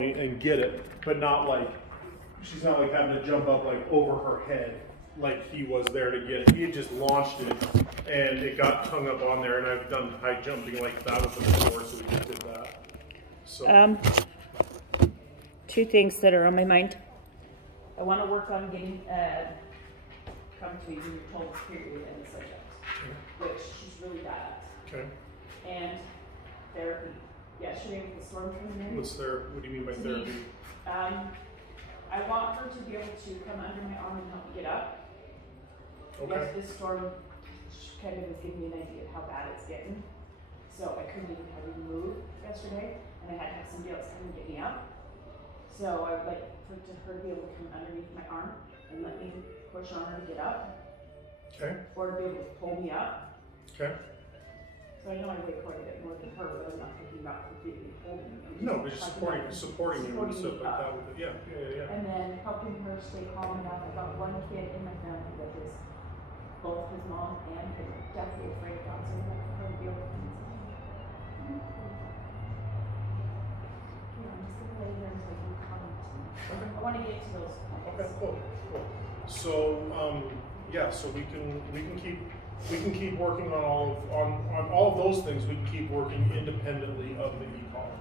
and get it, but not like, she's not like having to jump up like over her head like he was there to get it. He had just launched it and it got hung up on there, and I've done high jumping like that with the before, so we just did that. So two things that are on my mind. I want to work on getting come to me when you're told period and the subject, which she's really bad at. Okay. And therapy. Yesterday with the storm coming in. What do you mean by therapy? I want her to be able to come under my arm and help me get up. Okay. This storm kind of was giving me an idea of how bad it's getting. So I couldn't even hardly move yesterday, and I had to have somebody else come and get me up. So I would like for her to be able to come underneath my arm and let me push on her to get up. Okay. Or to be able to pull me up. Okay. So I know I weigh quite a bit more than her, but I'm not thinking about completely holding me. No, but just supporting you and stuff like that with it. Yeah. And then helping her stay calm enough. I've got one kid in my family that is both his mom and his definitely afraid of dogs, so I'm not going to be able to do something. I'm just going to lay here until you come to me. Okay. I want to get to those points. Okay, cool. So yeah, so we can keep working on all of those things. We can keep working independently of the e-collar.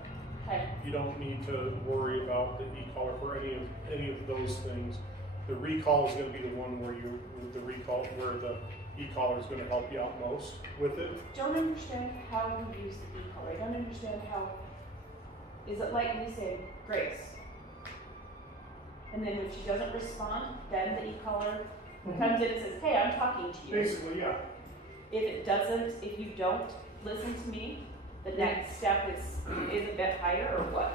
Okay. You don't need to worry about the e-collar for any of those things. The recall is going to be the one where the e-collar is going to help you out most with it. Don't understand how you use the e-collar. I don't understand how. Is it like we say Grace, and then when she doesn't respond, then the e-collar comes in and says, "Hey, I'm talking to you." Basically, yeah. If you don't listen to me, the next step is a bit higher, or what?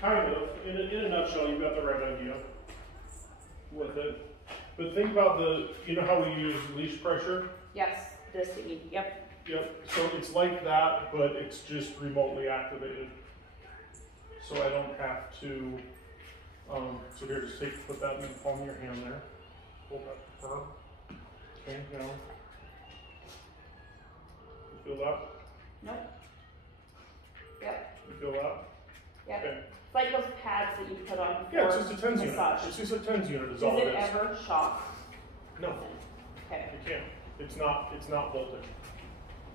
Kind of. In a nutshell, you've got the right idea with it. But think about you know how we use leash pressure? Yes, this thingy, yep. Yep, so it's like that, but it's just remotely activated. So I don't have to, so here, just put that in the palm of your hand there. Hold that firm. Okay, now. You feel that? Nope. Yep. You feel that? Yep. Okay. It's like those pads that you put on yeah, it's just a TENS unit. massage. It's just a TENS unit is Does all it it is. ever shock? No. Okay. It can't. It's not voltage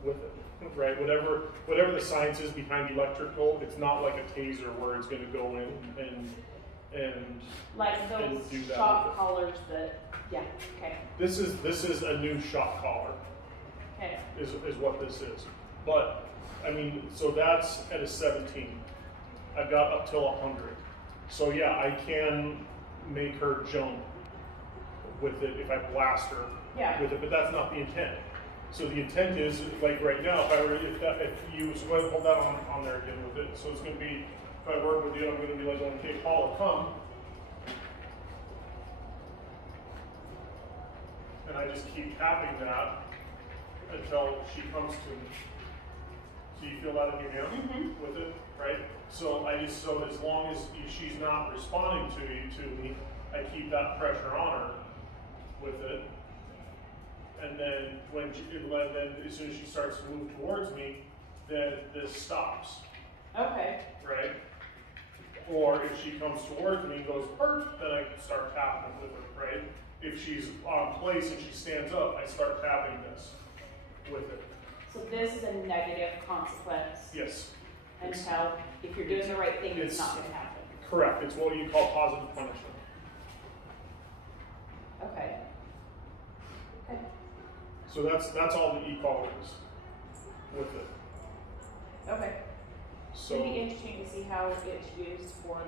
with it. Right? Whatever the science is behind electrical, it's not like a taser where it's going to go in and like those and do that shock collars that, yeah, okay. This is a new shock collar. Okay. Is what this is. But I mean, so that's at a 17. I've got up till 100. So yeah, I can make her jump with it if I blast her with it, but that's not the intent. So the intent is, like right now, if you so go ahead and hold that on there again with it. So it's going to be, if I work with you, I'm going to be like, okay, Paula, come. And I just keep tapping that until she comes to me. So you feel that in your hand with it, right? So so as long as she's not responding to me, I keep that pressure on her with it. And then then as soon as she starts to move towards me, then this stops. Okay. Right? Or if she comes towards me and goes, "Perk," then I can start tapping with her, right? If she's on place and she stands up, I start tapping this with it. So this is a negative consequence. Yes. Until if you're doing the right thing, it's not going to happen. Correct. It's what you call positive punishment. Okay. Okay. So that's all the e-collar is with it. Okay. So it'd be interesting to see how it's used for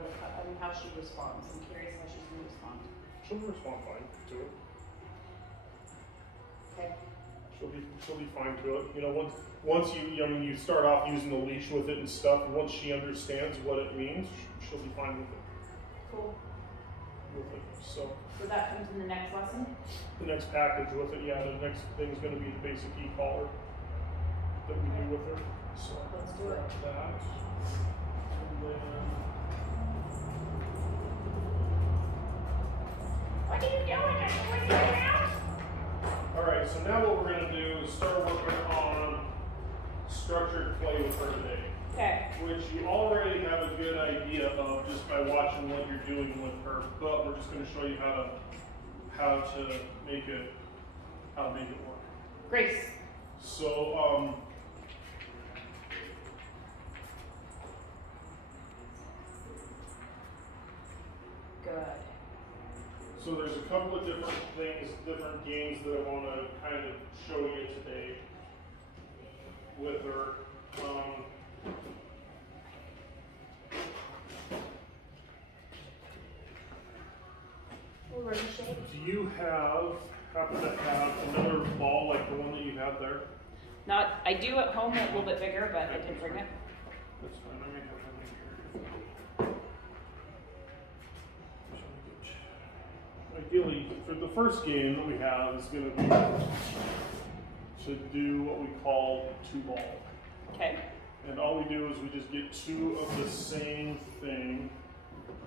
how she responds. I'm curious how she's going to respond. She'll respond fine to it. Okay. She'll be fine to it. You know, once you start off using the leash with it and stuff, and once she understands what it means, she'll be fine with it. Cool. With it. So that comes in the next lesson? The next package with it, yeah, the next thing's going to be the basic e-collar that we do with her. So let's do it. That. And then what are you doing? Alright, so now what we're going to do is start working on structured play with her today. Okay. Which you already have a good idea of just by watching what you're doing with her, but we're just going to show you how to make it work. Grace. So Good. so there's a couple of different things, different games that I want to kind of show you today with her. Do you happen to have another ball like the one that you have there? Not, I do at home, a little bit bigger, but I didn't bring it. That's fine. Let me have one here. Ideally, for the first game that we have is going to be to do what we call 2-ball. Okay. And all we do is we just get 2 of the same thing.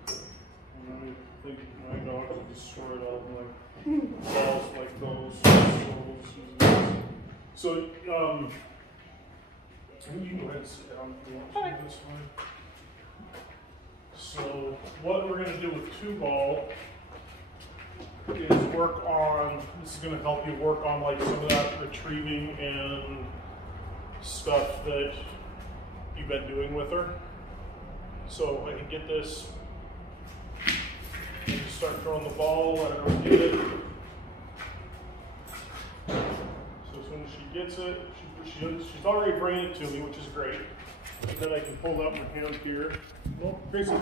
And I think my dog has destroyed all of my balls like those. So, you can go ahead and sit down if you want to. Okay. That's fine. So, what we're going to do with 2-ball is work on, this is going to help you work on like some of that retrieving and stuff that you've been doing with her. So I can get this, and just start throwing the ball, let her go get it. So as soon as she gets it, she's already bringing it to me, which is great. And then I can hold out my hand here. Well, Gracie.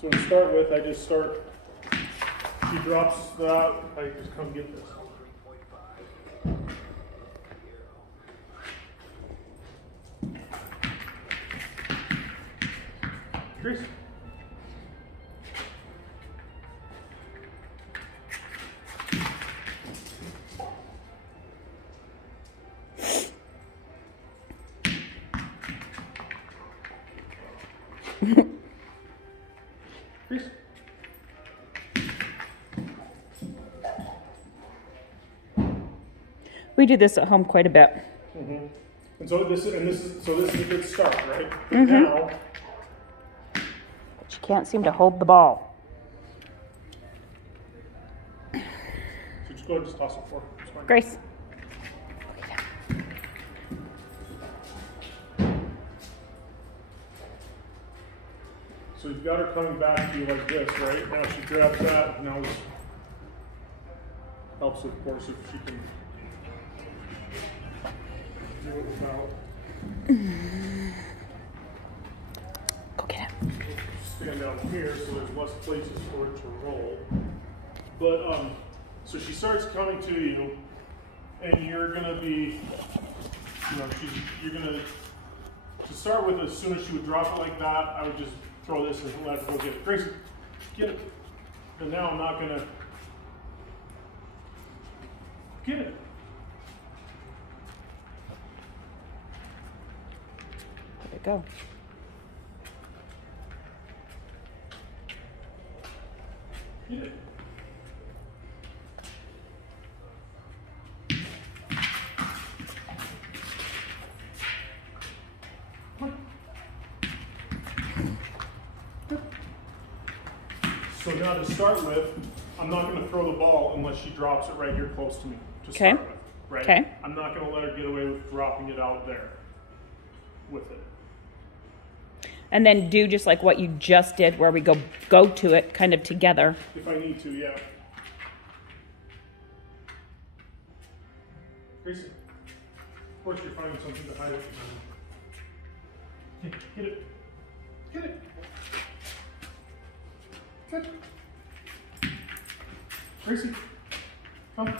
So to start with, I just start. She drops that, I just come get this. Grace. Grace. We do this at home quite a bit. Mm-hmm. And so this is a good start, right? Mm-hmm. Now, She can't seem to hold the ball. so just go ahead and just toss it for her. It's fine. Grace. So you've got her coming back to you like this, right? Now she grabs that. Now this helps, of course, if she can do it without. Go get it. Stand down here so there's less places for it to roll. But so she starts coming to you, and you're gonna be, you're gonna, to start with, as soon as she would drop it like that, I would just throw this and let her go get it. Gracie, get it. And now I'm not gonna get it. There we go. Get it. So now to start with, I'm not going to throw the ball unless she drops it right here close to me to Okay. start with, right? Okay. I'm not going to let her get away with dropping it out there with it. And then do just like what you just did where we go to it kind of together. If I need to, yeah. Gracie, of course you're finding something to hide it behind. Get it. Get it. Good. Gracie, come.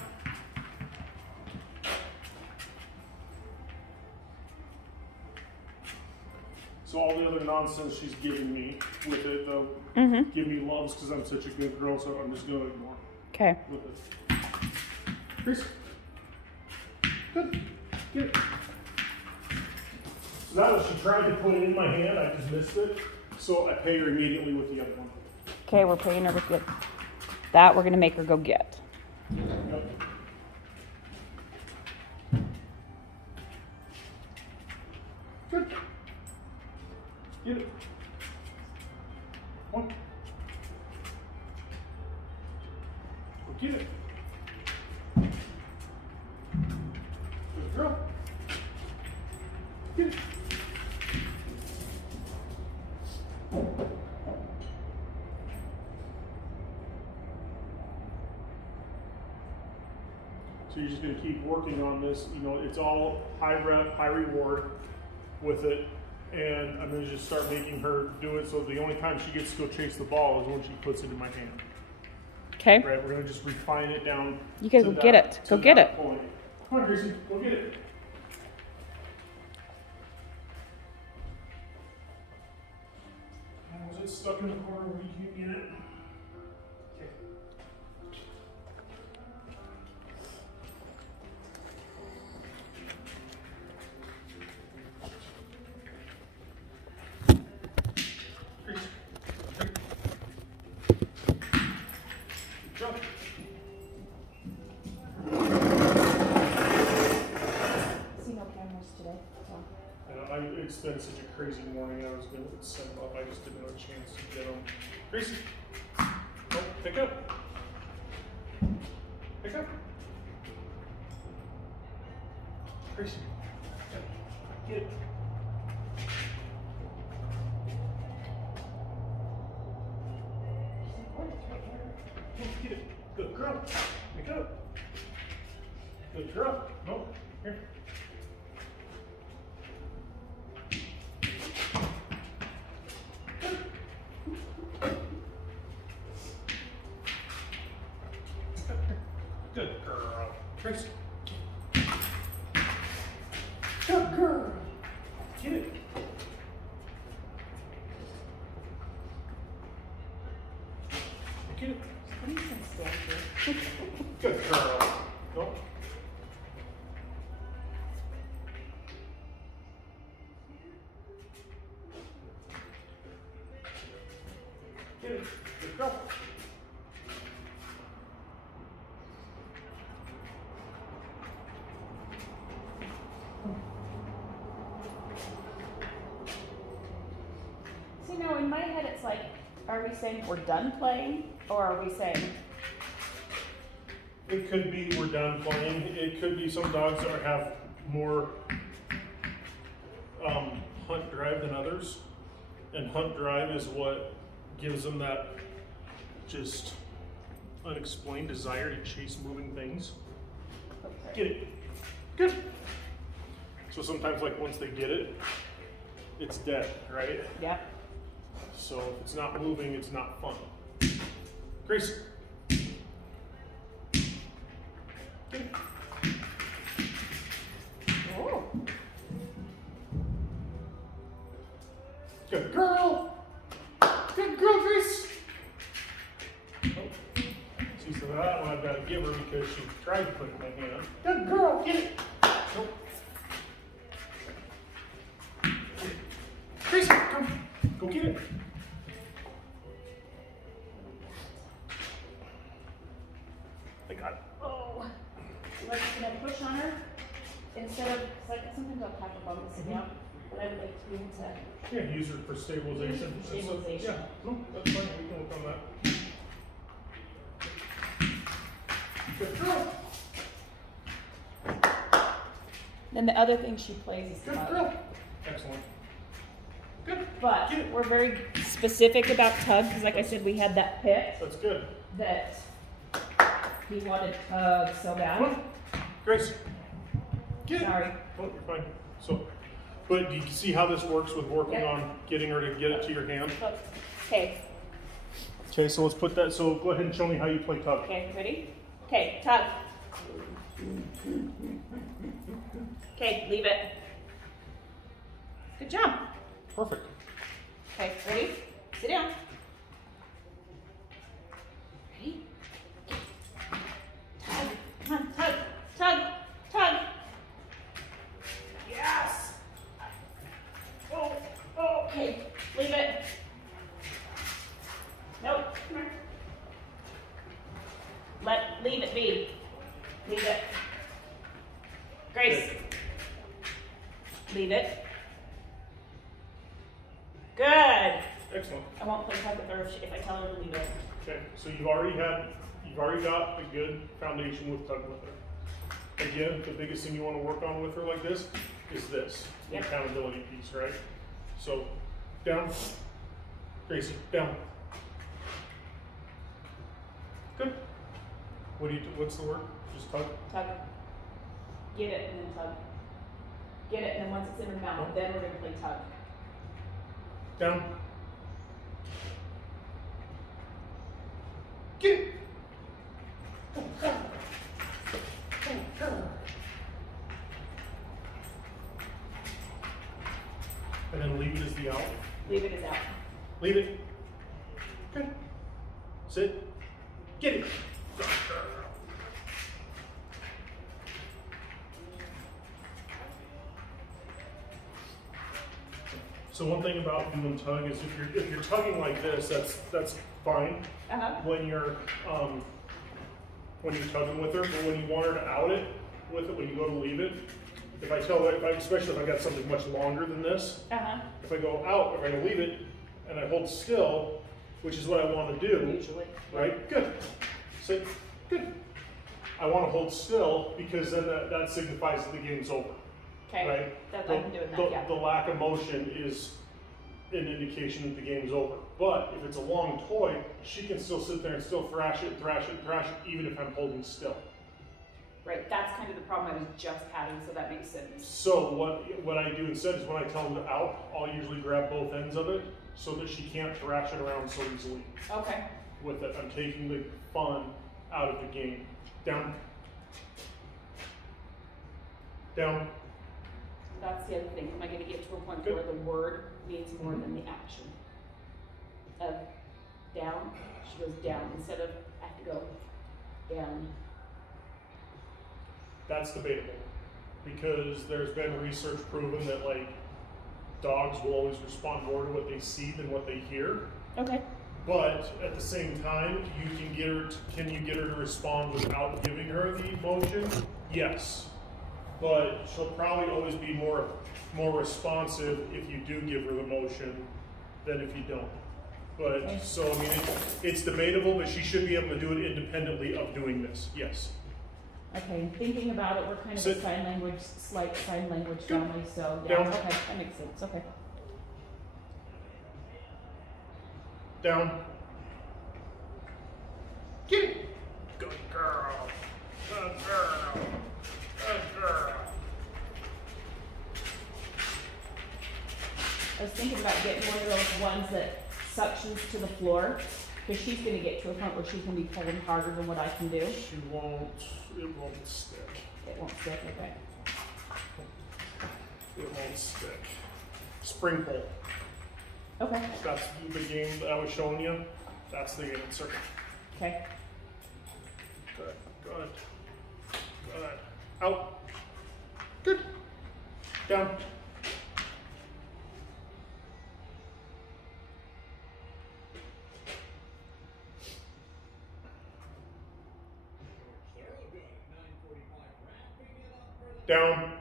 So all the other nonsense she's giving me with it, though, give me loves because I'm such a good girl, so I'm just going to ignore Okay. with it. Gracie. Good. Get it. So that was, she tried to put it in my hand, I just missed it. So I pay her immediately with the other one. Okay, we're paying her with good. That we're going to make her go get. Yep. Good. Get it. Come on. Go get it. Good girl. Get it. So you're just going to keep working on this. You know, it's all high rep, high reward with it. And I'm going to just start making her do it. So the only time she gets to go chase the ball is when she puts it in my hand. Okay. Right? We're going to just refine it down. You guys go get it. Go get it. Point. Come on, Gracie. Go get it. Was it stuck in the corner where you can't get it? Okay. Jump. See no cameras today, so. It's been such a crazy morning. I was going to send them up. I just didn't have a chance to get them. Gracie. Oh, pick up. Pick up. Gracie. Get it. Get it. Good girl. Pick up. Good girl. No. Here. Good girl. Tracy. Good girl. Get it. Get it. Good girl. Go. Get it. Good girl. See, now in my head, it's like, are we saying we're done playing, or are we saying? It could be we're done playing. It could be some dogs that have more hunt drive than others. And hunt drive is what gives them that just unexplained desire to chase moving things. Get it. Good. So sometimes, like, once they get it, it's dead, right? Yeah. So if it's not moving, it's not fun. Grace. Good. Oh. Good girl. Good girl, Grace. Oh. See, so that one I've got to give her because she tried to put it in my hand. Good girl, get it. Nope. Grace, come. Go get it. I got it. Oh. Like, can I push on her? Instead of, like, sometimes I'll pack a bum and sit down, but I would like to be able to. Yeah, use her for stabilization. Stabilization. Yeah, no, that's fine. We can work on that. Good girl. Then the other thing she plays is Good tug. girl. Excellent. Good. But we're very specific about tug because, like I said, we had that pit That's good. that he wanted tug so Come bad. on. Grace. Get it. Sorry. Oh, you're fine. So, but do you see how this works with working Yep. on getting her to get it to your hand? Okay. Okay, so let's put that. So go ahead and show me how you play tug. Okay. Ready? Okay. Tug. Okay. Leave it. Good job. Perfect. Okay. Ready? Sit down. Ready? Tug. Come on. Tug. Tug. Tug. Yes. Oh. Oh. Okay. Leave it. Nope. Come here. Leave it be. Leave it. Grace. Leave it. Good. Excellent. I won't play tug with her if I tell her to leave it. Okay, so you've already got a good foundation with tug with her. Again, the biggest thing you want to work on with her like this is this, the accountability piece, right? So, down. Gracie, down. Good. What's the word? Just tug? Tug. Get it and then tug. Get it, and then once it's in her mouth, then we're going to play tug. Down. Get it. And then leave it as the out. Leave it as out. Leave it. Good. Sit. Get it. So one thing about doing tug is if you're tugging like this, that's fine. When you're tugging with her, but when you want her to out it with it, when you go to leave it, especially if I got something much longer than this, if I go out, if I leave it and I hold still, which is what I want to do, Usually. right? Good. Sit. Good. I want to hold still because then that signifies that the game's over. Okay. Right? I've been doing that, yeah. The lack of motion is an indication that the game's over. But if it's a long toy, she can still sit there and still thrash it, even if I'm holding still. Right, that's kind of the problem I was just having, so that makes sense. So what I do instead is when I tell them to out, I'll usually grab both ends of it so that she can't thrash it around so easily. Okay. With it, I'm taking the fun out of the game. Down. Down. That's the other thing. Am I going to get to a point where the word means more than the action? Of down, she goes down instead of I have to go down. That's debatable because there's been research proven that like dogs will always respond more to what they see than what they hear. Okay. But at the same time, can you get her to respond without giving her the emotion? Yes. But she'll probably always be more responsive if you do give her the motion than if you don't. But so I mean, it's debatable, but she should be able to do it independently of doing this. Yes. Okay, and thinking about it, we're kind of Sit. a slight sign language Good. family, so yeah, Down. okay, that makes sense. Okay. Down. Get it. Good girl. Good girl. Good girl. I was thinking about getting one of those ones that suctions to the floor, because she's going to get to a point where she's going to be pulling harder than what I can do. It won't stick. It won't stick, okay. It won't stick. Spring pull. Okay. That's the game that I was showing you. That's the answer. Okay. Good. Good. Good. Out. Good. Down. Down.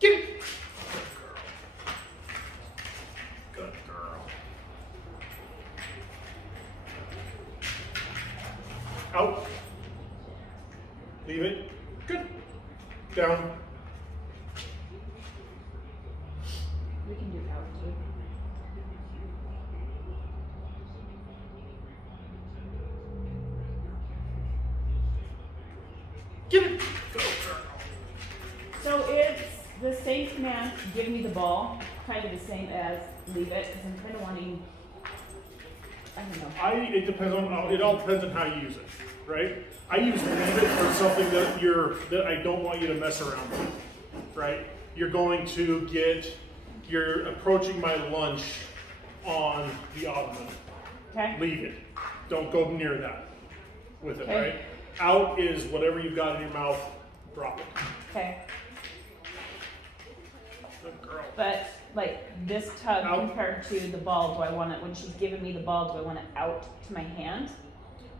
Get it. Good girl. Out. Leave it. Good. Down. We can do out too. Get it. Go, girl. So it's the same command, give me the ball, kind of the same as leave it, because I'm kind of wanting, I don't know. It all depends on how you use it, right? I use leave it for something that I don't want you to mess around with, right? You're approaching my lunch on the ottoman. Okay. Leave it. Don't go near that with it, Okay. right? Out is whatever you've got in your mouth, drop it. Okay. Good girl. But like this tug Out. compared to the ball, do I want it, when she's giving me the ball, do I want it out to my hand?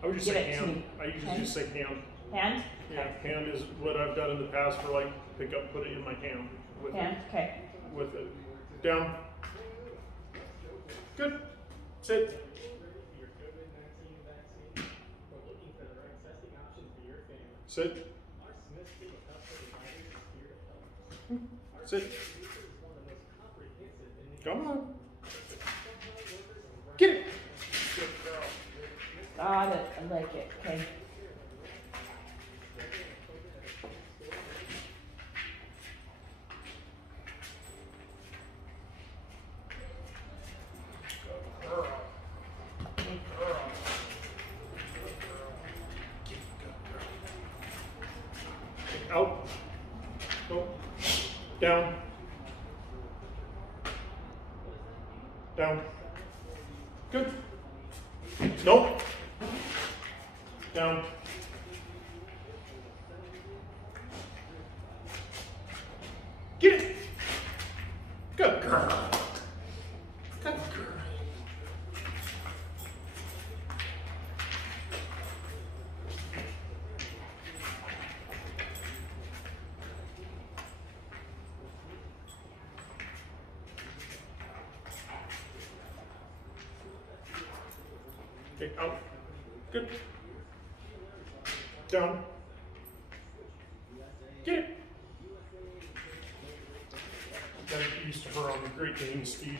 I would just Give say it to hand. me. I usually Hand? just say hand. Hand? Yeah, hand is what I've done in the past for like pick up, put it in my hand with Hand, okay. it. With it. Down. Good. Sit. Sit. Sit. Come on. Get it. Good girl. Got it, I like it, okay. Girl. Good girl. Out. Go. Down. Down. Good. Nope. Down. Get it. Good girl. Good girl. Okay, out. Good. Down. Get it. Gotta get used to her on the Great Dane speed.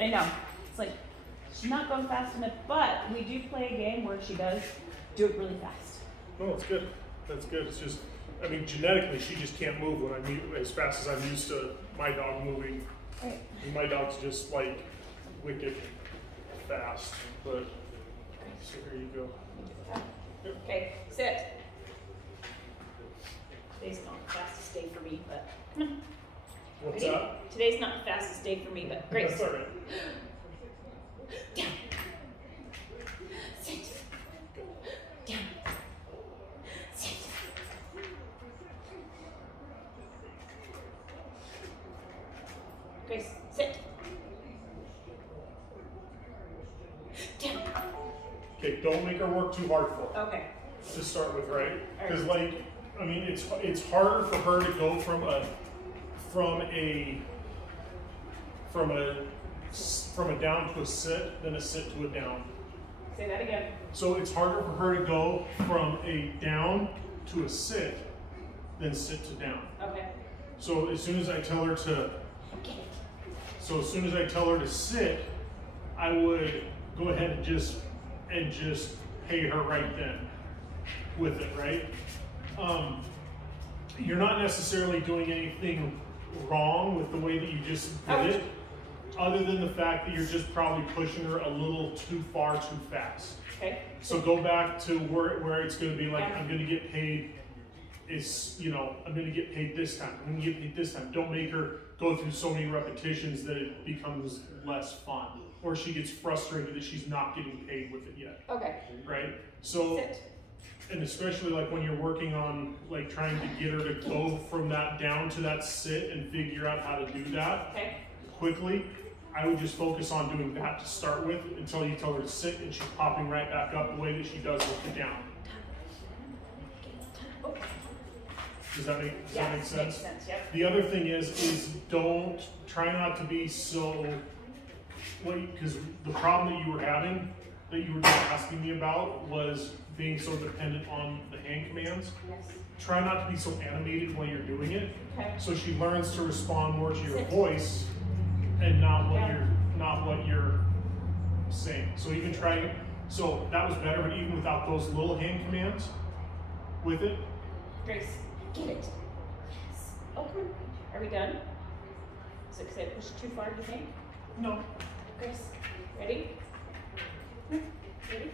I know, it's like, she's not going fast enough, but we do play a game where she does do it really fast. No, that's good. That's good. It's just, I mean, genetically, she just can't move when as fast as I'm used to my dog moving. Right. And my dog's just like wicked fast. But so here you go. Okay, sit. Today's not the fastest day for me, but come on. What's Ready? that? Today's not the fastest day for me, but Grace. That's all right. Down. Sit. Down. Sit. Grace, sit. Down. Okay, don't make her work too hard for it. Okay. To start with, right? All Because right. like, I mean, it's harder for her to go from a down to a sit than a sit to a down. Say that again. So it's harder for her to go from a down to a sit than sit to down. Okay. So as soon as I tell her to, sit, I would go ahead and just pay her right then with it, right? You're not necessarily doing anything wrong with the way that you just did it, other than the fact that you're just probably pushing her a little too far too fast. Okay. So go back to where it's going to be like, Yeah. I'm going to get paid. I'm going to get paid this time. I'm going to get paid this time. Don't make her go through so many repetitions that it becomes less fun, or she gets frustrated that she's not getting paid with it yet. Okay. Right? So. Sit. And especially like when you're working on like trying to get her to go from that down to that sit and figure out how to do that quickly, I would just focus on doing that to start with until you tell her to sit and she's popping right back up the way that she does with the down. Does that make sense? Makes sense, yep. The other thing is try not to be so, because the problem that you were having, that you were just asking me about, was being so dependent on the hand commands. Yes. Try not to be so animated while you're doing it, Okay. so she learns to respond more to your Sit. voice and not what Yeah. you're saying. So even trying, so that was better, but even without those little hand commands with it. Grace, get it. Yes. Oh, come on. Are we done? Is it because I pushed too far, do you think? No. Grace, ready? Ready?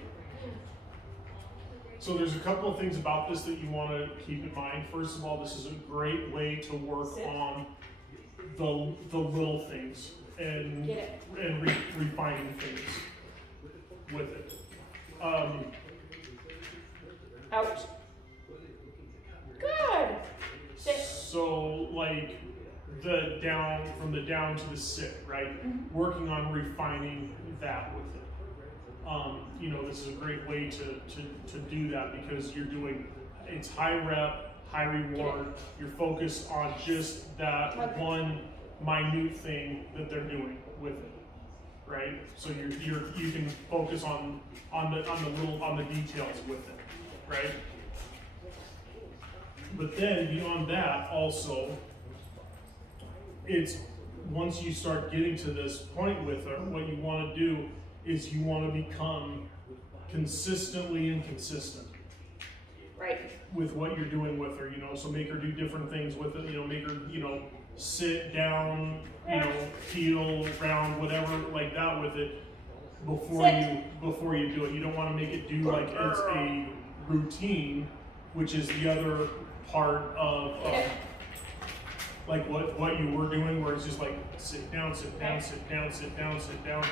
So there's a couple of things about this that you want to keep in mind. First of all, this is a great way to work Sit. on the little things and Get it. refining things with it. Out. Good. Sit. So like the down to the sit, right? Working on refining that with it. You know, this is a great way to do that because you're doing, it's high rep, high reward. You're focused on just that one minute thing that they're doing with it, right? So you can focus on the details with it, right? But then beyond that, also, it's once you start getting to this point with her, what you want to do is you want to become consistently inconsistent. Right. With what you're doing with her, you know, so make her do different things with it, you know, make her, you know, sit down, you know, heel, round, whatever, like that with it before you do it. You don't want to make it do like it's a routine, which is the other part of like what you were doing, where it's just like sit down, sit down, sit down, sit down, sit down.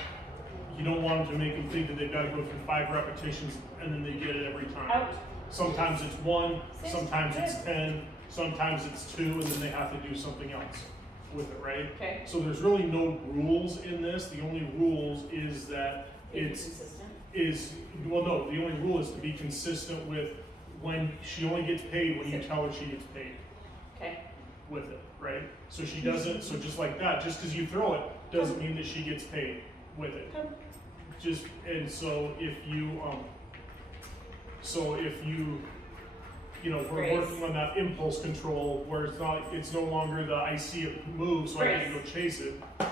You don't want to make them think that they've got to go through 5 repetitions and then they get it every time. Out. Sometimes it's 1, sometimes it's 10, sometimes it's 2, and then they have to do something else with it, right? Okay. So there's really no rules in this. The only rules is that the only rule is to be consistent with when she only gets paid when you tell her she gets paid. Okay. With it, right? So she doesn't, so just like that, just because you throw it doesn't mean that she gets paid with it. Just, and so if you, you know, we're working on that impulse control where it's no longer the I see it move, so I need to go chase it. I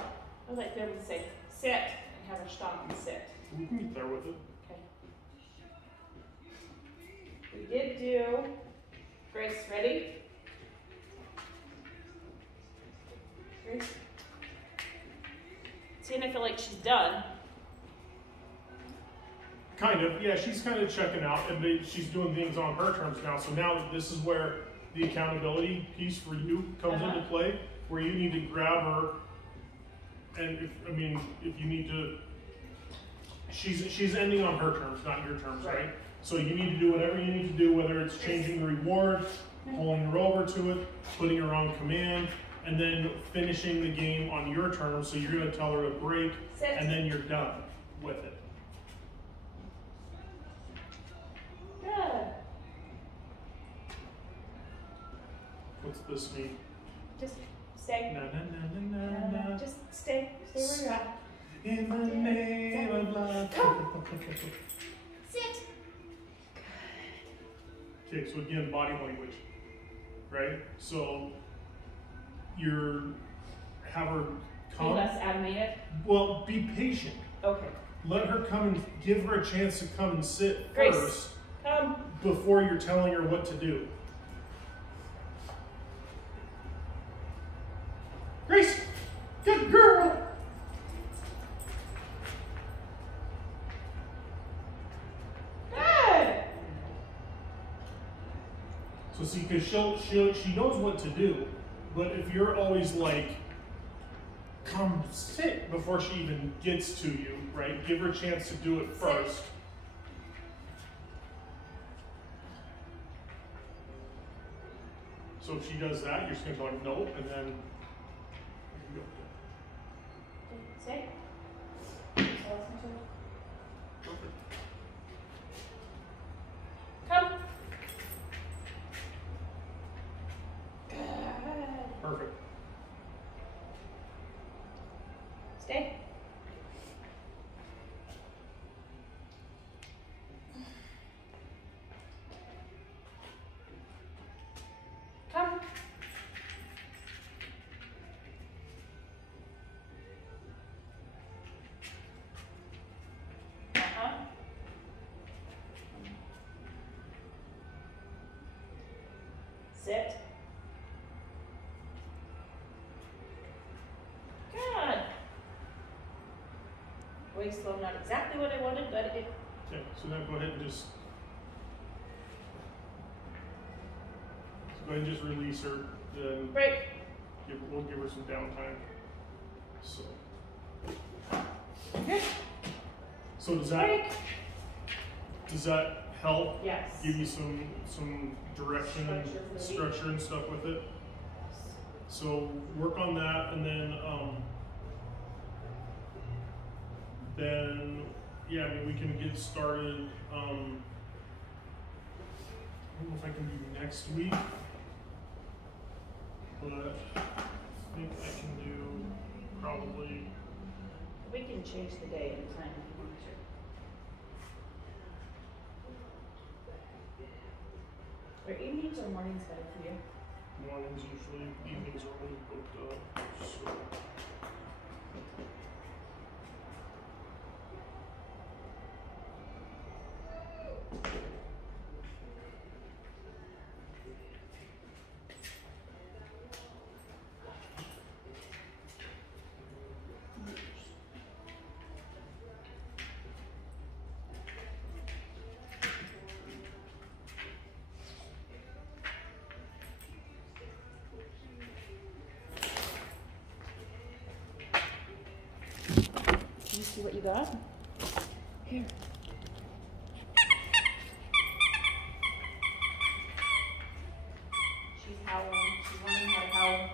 would like them to say sit and have her stop and sit. We can get there with it. Okay. We did do, Grace, ready? Grace? See, and I feel like she's done. Kind of, yeah, she's kind of checking out, and she's doing things on her terms now. So now this is where the accountability piece for you comes into play, where you need to grab her, and if you need to, she's ending on her terms, not your terms, right? So you need to do whatever you need to do, whether it's changing the reward, pulling her over to it, putting her on command, and then finishing the game on your terms. So you're going to tell her to break, and then you're done with it. Good. What's this mean? Just stay. Na, na, na, na, na, na. Just stay. Stay where you're at. In the name of love. Come. Sit. Okay, so again, body language, right? So have her come. Be less animated. Well, be patient. Okay. Let her come and give her a chance to come and sit Grace, first come. before you're telling her what to do. Grace, good girl. Good. So see, because she knows what to do, but if you're always like, come sit before she even gets to you, right? Give her a chance to do it first. Sit. So if she does that, you're just going to go like, nope, and then you go. Sit. Perfect. Come. Good. Perfect. Stay. Come. Sit. Good. Waist flow, not exactly what I wanted, but it. Okay, so now go ahead and just release her. Then Break. we'll give her some downtime. So. Okay. So does Break. that help? Yes. Give you some direction and structure and stuff with it? So work on that, and then yeah, I mean we can get started. I don't know if I can do next week, but I think I can do probably. We can change the day and time if you want to. Are evenings or mornings better for you? Mornings usually, evenings are always booked up. So. Can you see what you got? Here. She's howling. She's learning how to howl.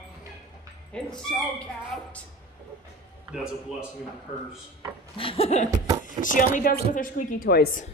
It's so cute. That's a blessing and a curse. She only does it with her squeaky toys.